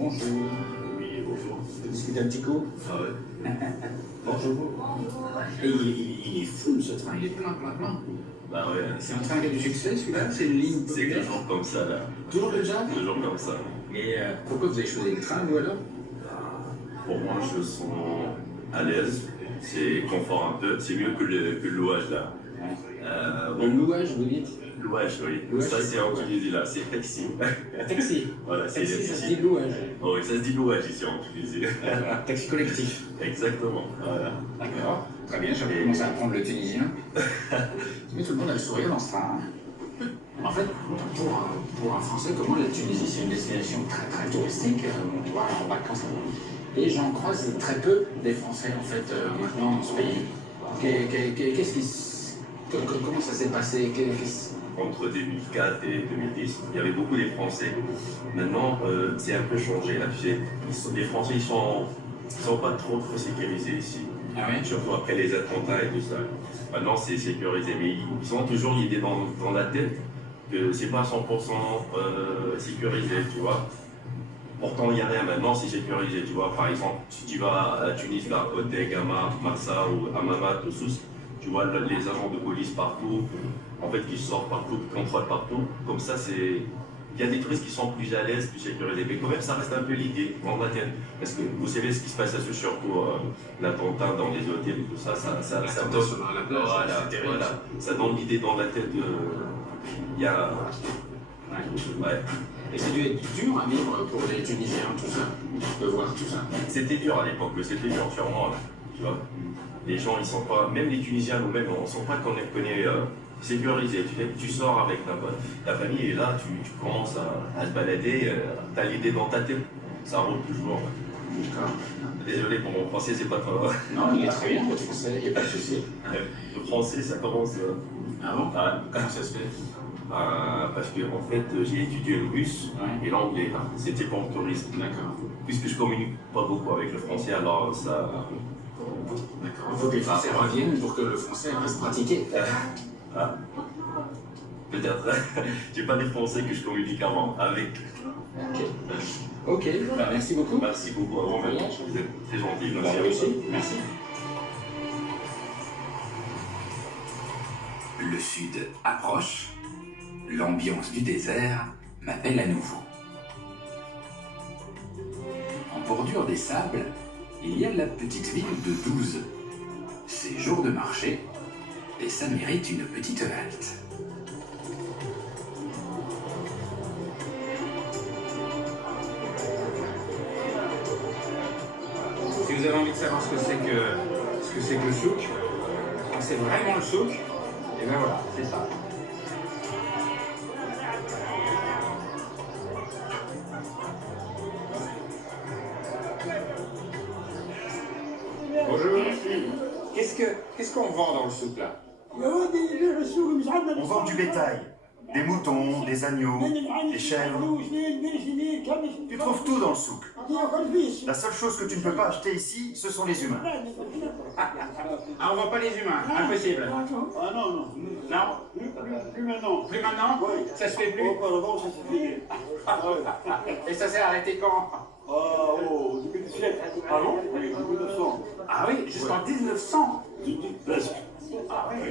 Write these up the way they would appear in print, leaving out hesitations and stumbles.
Bonjour. Oui, bonjour. On peut discuter un petit coup? Ah ouais? Bonjour. Et il est fou ce train, il est plein. Bah ouais, C'est un train qui a du succès celui-là? C'est une ligne c'est populaire? toujours comme ça là. Toujours comme ça? Toujours comme ça. Et pourquoi vous avez choisi le train, vous alors? Pour moi, je sens à l'aise. C'est confort un peu. C'est mieux que le louage là. Le louage, vous dites? Louage, oui. Louage, Ça, c'est c'est en quoi? Tunisie là. C'est taxi. Taxi. Voilà, c'est Taxi, ça se dit louage. Oh, oui, ça se dit louage ici en Tunisie. Taxi collectif. Exactement. Voilà. D'accord. Très bien, j'avais commencé à apprendre le tunisien. Mais tout le monde a le sourire dans ce train. En fait, pour un Français, comment la Tunisie, c'est une destination très touristique. On va en vacances là-bas. Et j'en croise très peu des Français, en fait, maintenant dans ce pays. Qu'est-ce qui comment ça s'est passé? Entre 2004 et 2010, il y avait beaucoup des Français. Maintenant, c'est un peu changé là. Tu sais, les Français, ils sont pas trop sécurisés ici. Ah oui? Surtout après les attentats et tout ça. Maintenant, c'est sécurisé, mais ils ont toujours l'idée dans la tête que c'est pas 100% sécurisé, tu vois. Pourtant, il n'y a rien maintenant, c'est sécurisé, tu vois. Par exemple, si tu vas à Tunis, là, côté Gama, Marsa ou Hammamet, Sousse, tu vois les agents de police partout, en fait, qui sortent partout, qui contrôlent partout. Comme ça, c'est... Il y a des touristes qui sont plus à l'aise, plus sécurisés, mais quand même, ça reste un peu l'idée dans la tête. Parce que vous savez ce qui se passe, surtout l'attentat dans les hôtels et tout ça, ça donne... Voilà, ça donne l'idée dans la tête de... Il y a... Ouais. Et ça a dû être dur à vivre pour les Tunisiens, tout ça, de voir tout ça. C'était dur à l'époque, c'était dur, sûrement, là, tu vois. Les gens, ils sont pas... Même les Tunisiens nous-mêmes, on ne sent pas qu'on est sécurisé. Tu sors avec ta famille et là, tu commences à te balader, tu as l'idée dans ta tête. Ça roule toujours. D'accord. Désolé pour mon français, c'est pas trop... Non, il est très bien, votre français, il n'y a pas de souci. Le français, ça commence... Ah bon? Ah, Comment ça se fait? parce que en fait, j'ai étudié le russe et l'anglais. C'était pour le tourisme. D'accord. Puisque je communique pas beaucoup avec le français, alors ça... D'accord. Il faut que les Français reviennent pour que le français reste pratiqué. Ah. Peut-être. J'ai pas des Français que je communique avant avec. Ok, bah, merci beaucoup. Merci beaucoup à vous. Vous êtes très gentil. Bah, Merci à vous aussi. Merci. Le sud approche, l'ambiance du désert m'appelle à nouveau. En bordure des sables, il y a la petite ville de Douze. C'est jour de marché et ça mérite une petite halte. Si vous avez envie de savoir ce que c'est que le souk, quand c'est vraiment le souk, et ben voilà, c'est ça. Bonjour. Qu'est-ce qu'on vend dans le souk là? On vend du bétail, des moutons, des agneaux, des chèvres. Tu trouves tout dans le souk. La seule chose que tu ne peux pas acheter ici, ce sont les humains. Ah, on vend pas les humains, impossible. Ah non, non. Non? Plus maintenant. Plus maintenant? Oui. Ça se fait plus? Auparavant, ça s'est fait. Et ça s'est arrêté quand? Ah, au début du siècle. Ah bon? Oui, 1900. Ah oui, jusqu'en 1900. Presque. Ah oui.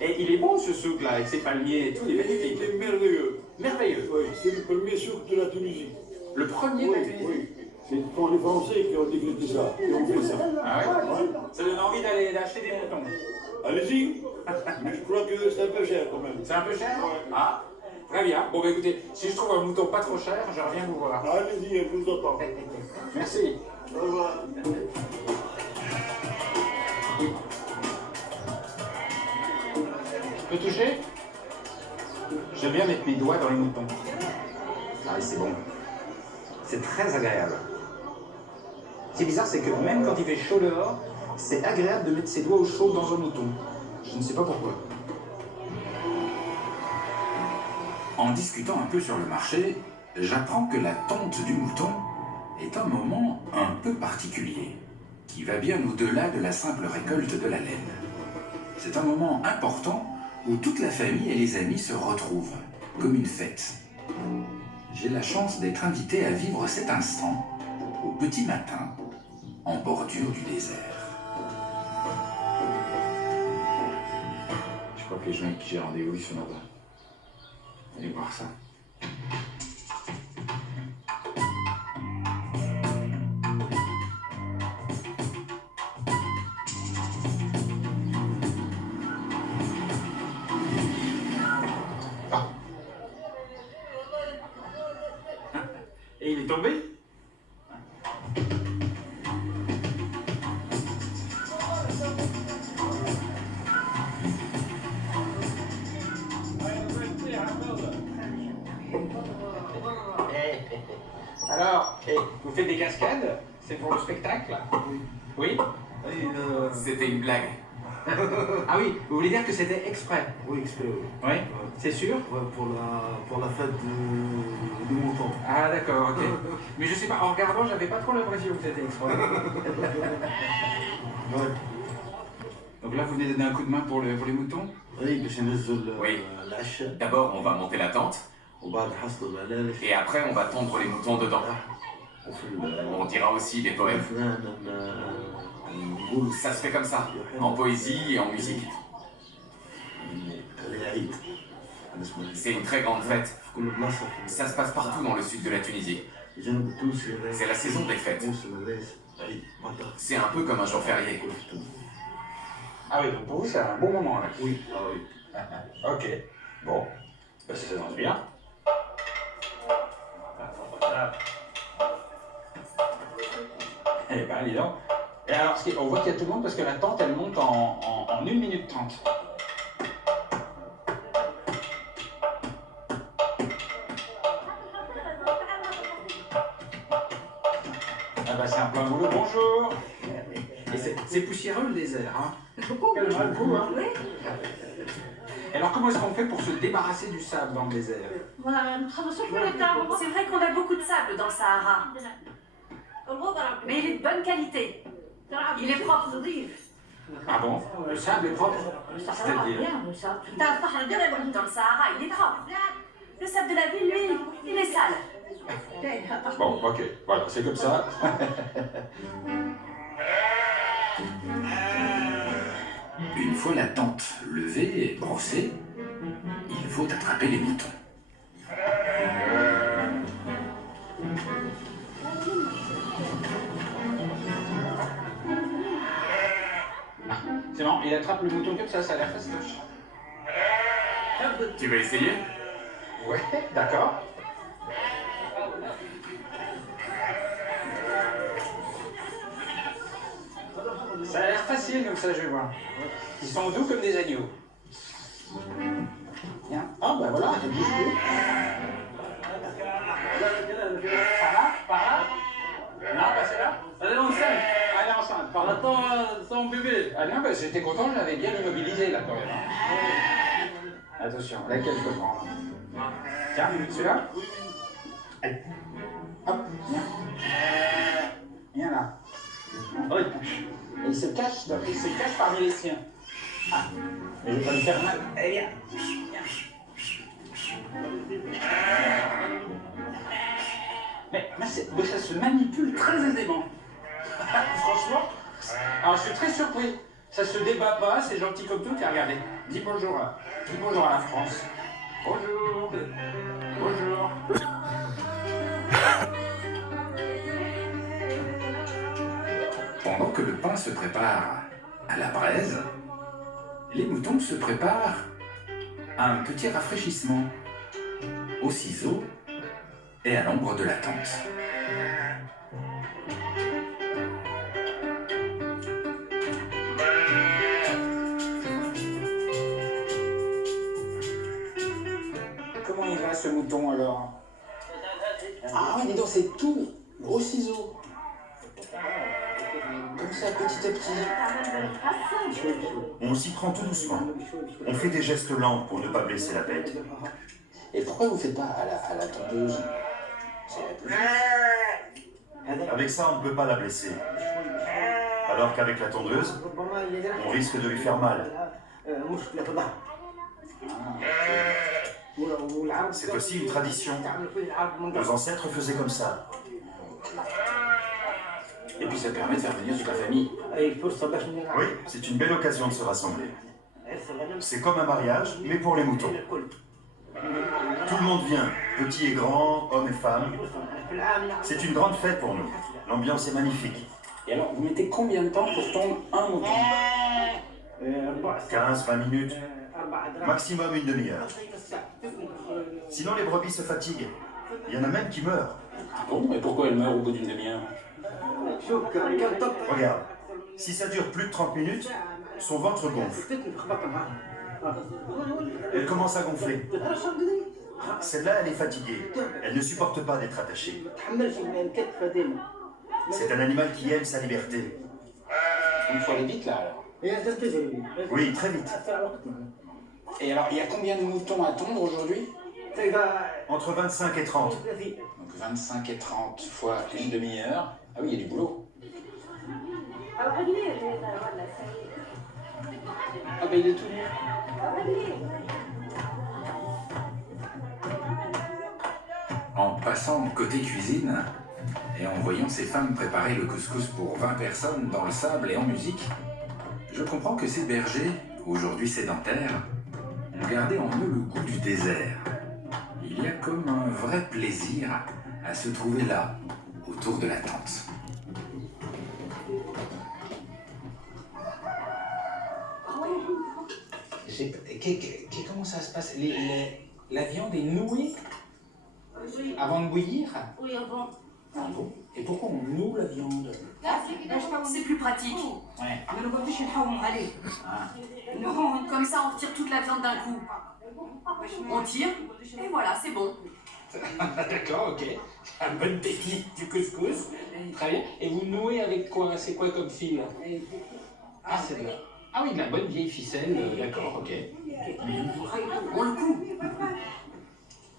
Et il est bon ce souk là, avec ses palmiers et tout, il est magnifique. Il est merveilleux. Merveilleux. Oui, c'est le premier souk de la Tunisie. Le premier de Oui, la Tunisie. oui. C'est quand les Français qui ont décrété ça, qui ont fait ça. Ah ouais? Ça donne envie d'acheter des moutons. Allez-y. Mais je crois que c'est un peu cher quand même. C'est un peu cher? Ouais. Ah, très bien. Bon bah écoutez, si je trouve un mouton pas trop cher, je reviens vous voir. Allez-y, je vous attends. Merci. Au revoir. Je peux toucher? J'aime bien mettre mes doigts dans les moutons. Ah oui, c'est bon. C'est très agréable. Ce qui est bizarre, c'est que même quand il fait chaud dehors, c'est agréable de mettre ses doigts au chaud dans un mouton. Je ne sais pas pourquoi. En discutant un peu sur le marché, j'apprends que la tonte du mouton est un moment un peu particulier, qui va bien au-delà de la simple récolte de la laine. C'est un moment important où toute la famille et les amis se retrouvent, comme une fête. j'ai la chance d'être invité à vivre cet instant au petit matin en bordure du désert. Je crois que les gens avec qui j'ai rendez-vous, ils sont là-bas. Allez voir ça. Et il est tombé? Alors, vous faites des cascades? C'est pour le spectacle? Oui. Oui? C'était une blague. Ah oui, vous voulez dire que c'était exprès? Oui, exprès, oui. Oui. C'est sûr? Ouais, pour la fête du mouton. Ah d'accord, ok. Mais je sais pas, en regardant, j'avais pas trop l'impression que c'était exprès. Ouais. Donc là, vous venez donner un coup de main pour les moutons? Oui, باش ننزل Oui. العشاء D'abord, on va monter la tente, وبعد حصل العلالة et après, on va tondre les moutons dedans. وفي On dira aussi des poèmes. الفنان نقول Ça se fait comme ça, en poésie et en musique. العيد بالنسبة لي. C'est une très grande fête. في كل بلاصة في Ça se passe partout dans le sud de la Tunisie. الجنوب التونسي C'est la saison des fêtes. موسم الريس عيد مطر. C'est un peu comme un jour férié. كل في تونس. Ah oui, donc pour vous, c'est un bon moment là. Oui, ah oui. Ok. Bon, bah, ça s'annonce bien. Eh ben, dis donc. Et alors, on voit qu'il y a tout le monde parce que la tente, elle monte en 1 minute 30. Ah bah, c'est un plein boulot. Bonjour. Et c'est poussiéreux le désert, hein? Beaucoup, hein? Oui. Alors, comment est-ce qu'on fait pour se débarrasser du sable dans le désert? C'est vrai qu'on a beaucoup de sable dans le Sahara, mais il est de bonne qualité. Il est propre. Ah bon? Le sable est propre? C'est-à-dire? Dans le Sahara, il est propre. Le sable de la ville, lui, il est sale. Bon, ok, voilà, c'est comme ça. Une fois la tente levée et brossée, il faut attraper les moutons. C'est marrant, il attrape le mouton comme ça a l'air fastoche. Tu vas essayer? Ouais, d'accord. Ça a l'air facile comme ça, je vais voir. Ils sont doux comme des agneaux. Tiens. Ah bah voilà, il bouge plus. Par là? Par là? Non, passez là. Allez enceinte. Allez enceinte. Par là. Attends, son bébé. Ah non, bah, j'étais content, je l'avais bien immobilisé là quand même. Attention, laquelle je peux prendre? Tiens, celui-là? Allez. Hop, viens. Viens là. Oui. Et il se cache parmi les siens. Ah, mais je vais pas lui faire mal. Allez, viens. Viens. Mais ça se manipule très aisément. Franchement, alors je suis très surpris. Ça se débat pas, c'est gentil comme tout. Tiens, regardez. Dis bonjour à la France. Bonjour. Bonjour. Pendant que le pain se prépare à la braise, les moutons se préparent à un petit rafraîchissement au ciseau et à l'ombre de la tente. Comment il va ce mouton alors? Ah oui, dis donc, c'est tout au ciseau. Comme ça, petit à petit. On s'y prend tout doucement. On fait des gestes lents pour ne pas blesser la bête. Et pourquoi vous faites pas à la tondeuse? C'est la plus juste. Avec ça, on ne peut pas la blesser. Alors qu'avec la tondeuse, on risque de lui faire mal. C'est aussi une tradition. Nos ancêtres faisaient comme ça. Et puis ça permet de faire venir toute la famille. Oui, c'est une belle occasion de se rassembler. C'est comme un mariage, mais pour les moutons. Tout le monde vient, petits et grands, hommes et femmes. C'est une grande fête pour nous. L'ambiance est magnifique. Et alors, vous mettez combien de temps pour tondre un mouton? 15-20 minutes, maximum une demi-heure. Sinon les brebis se fatiguent. Il y en a même qui meurent. Ah bon? Et pourquoi elle meurt au bout d'une demi-heure? Regarde, si ça dure plus de 30 minutes, son ventre gonfle. Elle commence à gonfler. Celle-là, elle est fatiguée. Elle ne supporte pas d'être attachée. C'est un animal qui aime sa liberté. Il faut aller vite là alors. Oui, très vite. Et alors, il y a combien de moutons à tondre aujourd'hui? Entre 25 et 30. Donc 25 et 30 fois une demi-heure. Ah oui, il y a du boulot. Ah ben il est tout nu. En passant côté cuisine et en voyant ces femmes préparer le couscous pour 20 personnes dans le sable et en musique, je comprends que ces bergers, aujourd'hui sédentaires, ont gardé en eux le goût du désert. Il y a comme un vrai plaisir à se trouver là, autour de la tente. Comment ça se passe? La viande est nouée avant de bouillir? Oui, avant. Ah bon? Et pourquoi on noue la viande? C'est plus pratique. Ouais. Comme ça, on retire toute la viande d'un coup. On tire, et voilà, c'est bon. D'accord, ok. La bonne technique du couscous. Très bien. Et vous nouez avec quoi? C'est quoi comme fil? Ah, c'est de la... Ah oui, de la bonne vieille ficelle. D'accord, ok. On le coupe.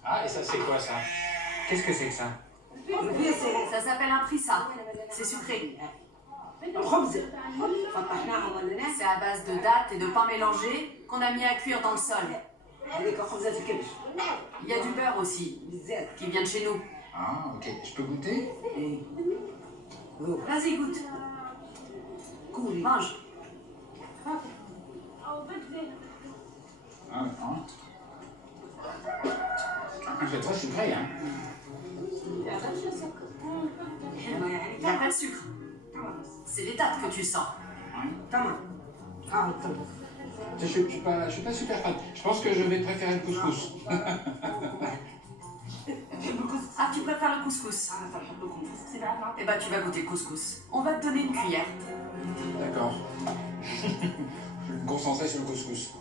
Ah, et ça, c'est quoi ça? Qu'est-ce que c'est que ça? Ça s'appelle un prissa. C'est sucré. C'est à base de dattes et de pain mélangé qu'on a mis à cuire dans le sol. Il y a du beurre aussi, qui vient de chez nous. Ah, ok. Je peux goûter? Vas-y, goûte. Mange. Ah, c'est très sucré, hein? Il n'y a pas de sucre. C'est les dattes que tu sens. Je suis pas super fan. Je pense que je vais préférer le couscous. Ah, tu préfères le couscous? Eh ben, tu vas goûter le couscous. On va te donner une cuillère. D'accord. Je vais me concentrer sur le couscous.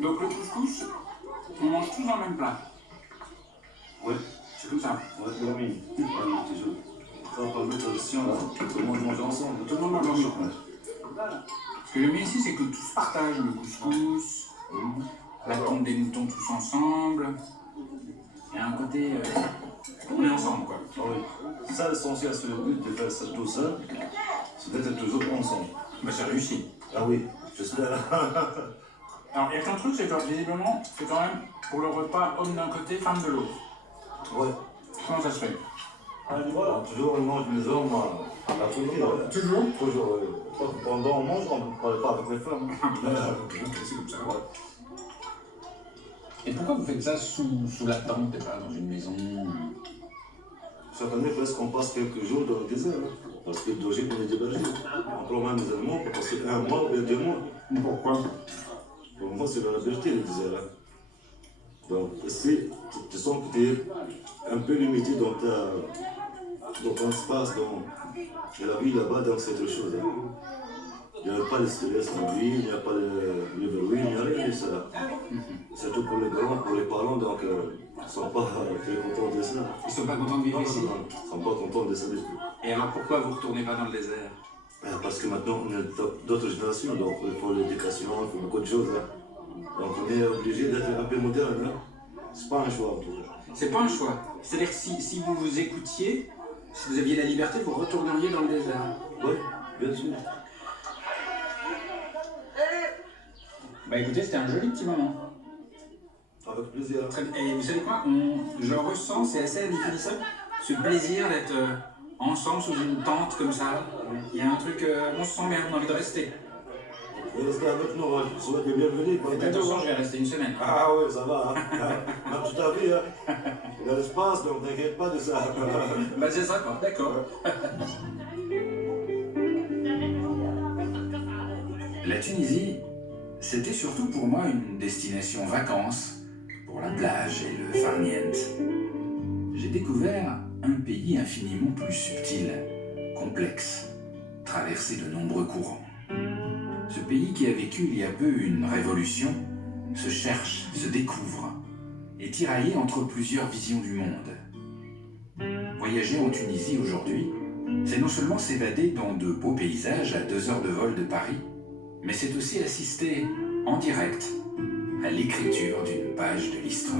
Donc le couscous, on mange tous dans le même plat. Ouais, C'est tout ça. ouais, oui, toujours. Ça parle de tradition, là. Tout le monde mange ensemble. Tout le monde mange ensemble. Ce que j'aime bien ici, c'est que tous partagent le couscous, la tombe des moutons tous ensemble. Il y a un côté... on est ensemble, quoi. Ah oui. C'est ça l'essentiel, c'est le but de faire ça, tout ça. C'est d'être toujours ensemble. Bah, c'est réussi. Ah oui, j'espère. Alors, il y a qu'un truc, c'est que visiblement, c'est quand même pour le repas homme d'un côté, femme de l'autre. Ouais. Comment ça se fait? Voilà, toujours on mange les hommes l'après-midi. Ouais. Toujours? Toujours. Pendant on mange, on ne parle pas avec les femmes. C'est comme ça. Et pourquoi vous faites ça sous la tente et pas dans une maison? Chaque année, presque, on passe quelques jours dans le désert. Hein, parce que d'origine, on est débergé. On prend même des Allemands pour passer 1 mois ou bien 2 mois. Pourquoi? Pour moi, c'est la liberté, le désert. Hein. Donc, si tu sens que tu es un peu limité dans ton espace, dans la vie là-bas, donc c'est autre chose. Hein. Il n'y a pas de stress en vie, il n'y a pas de bruit, il n'y a rien de ça. Surtout pour les grands, pour les parents, donc ne sont pas très contents de ça. Ils sont pas contents de vivre Non, ici? non, non, ils ne sont pas contents de ça du tout. Et alors pourquoi vous retournez pas dans le désert? Parce que maintenant, on est d'autres générations, donc il faut l'éducation, il faut beaucoup de choses. Hein. Donc on est obligé d'être un peu moderne. Hein. C'est pas un choix en tout cas. C'est pas un choix. C'est-à-dire que si vous vous écoutiez, si vous aviez la liberté, vous retourneriez dans le désert. Oui, bien sûr. Bah écoutez, c'était un joli petit moment. Avec plaisir. Très bien. Et vous savez quoi, je ressens, c'est assez indéfinissable, ce plaisir d'être ensemble sous une tente comme ça. Il y a un truc, on se sent bien, on a envie de rester. Vous restez avec nous, hein. Je vous souhaite le bienvenu. Faites attention, je vais rester une semaine. Ah oui, ça va. Hein. Même toute ta vie, hein. Il y a l'espace, donc t'inquiète pas de ça. Bah c'est ça quoi, d'accord. La Tunisie, c'était surtout pour moi une destination vacances, pour la plage et le farniente. J'ai découvert un pays infiniment plus subtil, complexe, traversé de nombreux courants. Ce pays qui a vécu il y a peu une révolution se cherche, se découvre, est tiraillé entre plusieurs visions du monde. Voyager en Tunisie aujourd'hui, c'est non seulement s'évader dans de beaux paysages à 2 heures de vol de Paris, mais c'est aussi assister en direct à l'écriture d'une page de l'histoire.